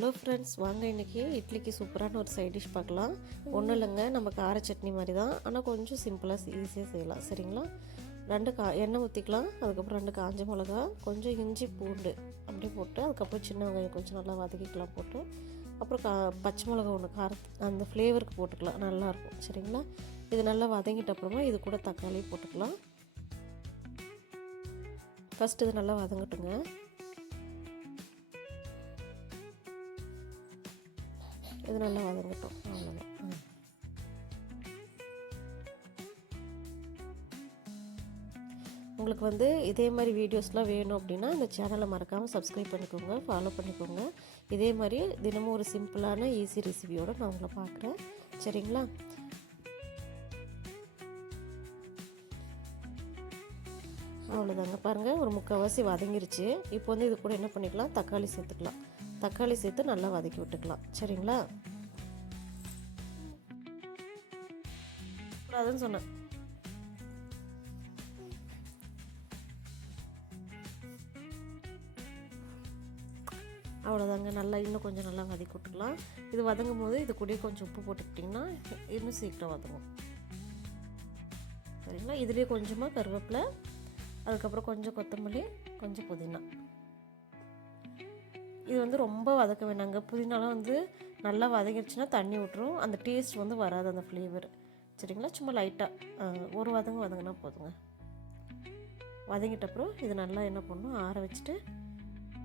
Hello friends, வாங்க இன்றைக்கி இட்லிக்கு சூப்பரான ஒரு சைட் டிஷ் பார்க்கலாம். ஒன்றும் இல்லைங்க, நம்ம கார சட்னி மாதிரி தான், ஆனால் கொஞ்சம் சிம்பிளாக ஈஸியாக செய்யலாம். சரிங்களா? எண்ணெய் ஊற்றிக்கலாம். அதுக்கப்புறம் 2 காஞ்ச மிளகா, கொஞ்சம் இஞ்சி பூண்டு அப்படியே போட்டு, அதுக்கப்புறம் சின்ன வெங்காயம் கொஞ்சம் நல்லா வதக்கிக்கலாம் போட்டு, அப்புறம் பச்சை மிளகா ஒன்று அந்த ஃப்ளேவருக்கு போட்டுக்கலாம், நல்லாயிருக்கும். சரிங்களா? இது நல்லா வதங்கிட்ட அப்புறமா இது கூட தக்காளி போட்டுக்கலாம். ஃபஸ்ட்டு இது நல்லா வதங்கட்டுங்க. இது நல்லா வதங்கட்டும், அவ்வளோதான். உங்களுக்கு இதே மாதிரி வீடியோஸ்லாம் வேணும் அப்படின்னா இந்த சேனலை மறக்காமல் சப்ஸ்கிரைப் பண்ணிக்கோங்க, ஃபாலோ பண்ணிக்கோங்க. இதே மாதிரி தினமும் ஒரு சிம்பிளான ஈஸி ரெசிபியோடு நான் உங்களை பார்க்குறேன். சரிங்களா? அவ்வளோதாங்க. பாருங்கள், ஒரு முக்கால்வாசி வதங்கிருச்சு. இப்போ இது கூட என்ன பண்ணிக்கலாம், தக்காளி சேர்த்துக்கலாம். தக்காளி சேர்த்து நல்லா வதக்கி விட்டுக்கலாம். சரிங்களா? அதுன்னு சொன்னேன். அவ்வளோதாங்க. நல்லா இன்னும் கொஞ்சம் நல்லா வதக்கி விட்டுக்கலாம். இது வதங்கும் போது இது கூடயே கொஞ்சம் உப்பு போட்டுக்கிட்டிங்கன்னா இன்னும் சீக்கிரம் வதங்கும். சரிங்களா? இதுலேயே கொஞ்சமாக கருவேப்பிலை, அதுக்கப்புறம் கொஞ்சம் கொத்தமல்லி, கொஞ்சம் புதினா. இது ரொம்ப வதக்க வேணாங்க. புதினாலாம் நல்லா வதங்கிடுச்சுன்னா தண்ணி விட்டுரும், அந்த டேஸ்ட் வராது, அந்த ஃப்ளேவர். சரிங்களா? சும்மா லைட்டாக ஒரு வதங்கினா போதுங்க. வதங்கிட்டப்புறம் இது நல்லா என்ன பண்ணணும், ஆற வச்சுட்டு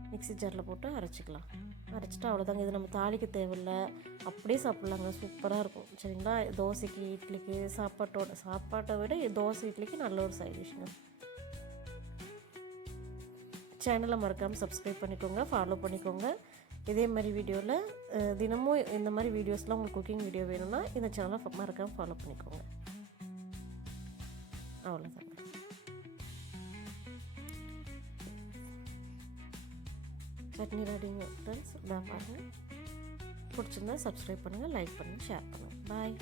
மிக்ஸி ஜாரில் போட்டு அரைச்சிக்கலாம். அரைச்சிட்டு அவ்வளோதாங்க. இது நம்ம தாளிக்க தேவையில்லை, அப்படியே சாப்பிட்லாங்க, சூப்பராக இருக்கும். சரிங்களா? தோசைக்கு, இட்லிக்கு, சாப்பாட்டை விட தோசை இட்லிக்கு நல்ல ஒரு சைட் டிஷ்ங்க. சேனலை மறக்காமல் சப்ஸ்கிரைப் பண்ணிக்கோங்க, ஃபாலோ பண்ணிக்கோங்க. இதே மாதிரி வீடியோவில் தினமும் இந்த மாதிரி வீடியோஸ்லாம் உங்களுக்கு குக்கிங் வீடியோ வேணும்னா இந்த சேனலை மறக்காமல் ஃபாலோ பண்ணிக்கோங்க. அவ்வளோதாங்க. சட்னி ரெடிங்க ஃப்ரெண்ட்ஸ். இதான் பாருங்கள். பிடிச்சிருந்தா சப்ஸ்கிரைப் பண்ணுங்கள், லைக் பண்ணுங்கள், ஷேர் பண்ணுங்கள். பாய்.